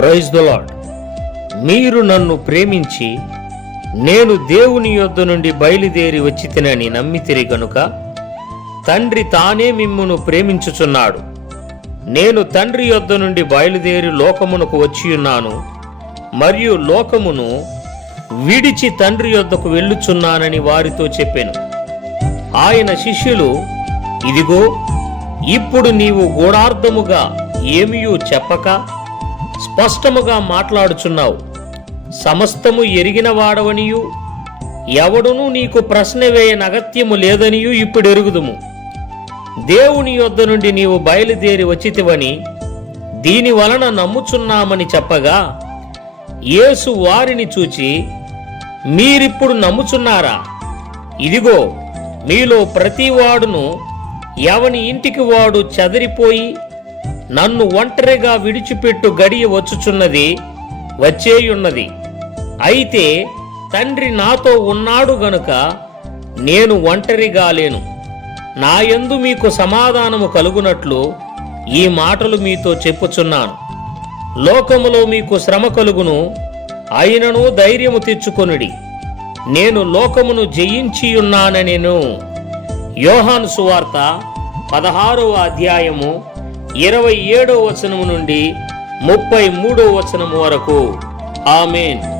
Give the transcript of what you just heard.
Praise the lord మీరు నన్ను ప్రేమించి నేను దేవుని యొద్ద నుండి బయలుదేరి వచ్చి తినని నమ్మితిరి గనుక తండ్రి తానే మిమ్మును ప్రేమించుచున్నాడు. నేను తండ్రి యొద్ద నుండి బయలుదేరి లోకమునకు వచ్చి ఉన్నాను మరియు లోకమును విడిచి తండ్రి యొద్దకు వెళ్ళుచున్నానని వారితో చెప్పాను. ఆయన శిష్యులు ఇదిగో ఇప్పుడు నీవు గూఢార్థముగా ఏమియూ చెప్పక స్పష్టముగా మాట్లాడుచున్నావు. సమస్తము ఎరిగిన వాడవనియు ఎవడునూ నీకు ప్రశ్న వేయని అగత్యము లేదనియు ఇప్పుడు ఎరుగుదుము. దేవుని యొద్ద నుండి నీవు బయలుదేరి వచ్చితివని దీని వలన నమ్ముచున్నామని చెప్పగా యేసు వారిని చూచి మీరిప్పుడు నమ్ముచున్నారా? ఇదిగో మీలో ప్రతివాడును ఎవని ఇంటికి వాడు చదిరిపోయి నన్ను ఒంటరిగా విడిచిపెట్టు గడియ వచ్చుచున్నది వచ్చేయున్నది. అయితే తండ్రి నాతో ఉన్నాడు గనుక నేను ఒంటరిగా లేను. నాయందు మీకు సమాధానము కలుగునట్లు ఈ మాటలు మీతో చెప్పుచున్నాను. లోకములో మీకు శ్రమ కలుగును అయినను ధైర్యము తెచ్చుకొనుడి. నేను లోకమును జయించియున్నానెను యోహాను సువార్త పదహారవ అధ్యాయము ఇరవై ఏడో వచనము నుండి ముప్పై మూడో వచనము వరకు. ఆమెన్.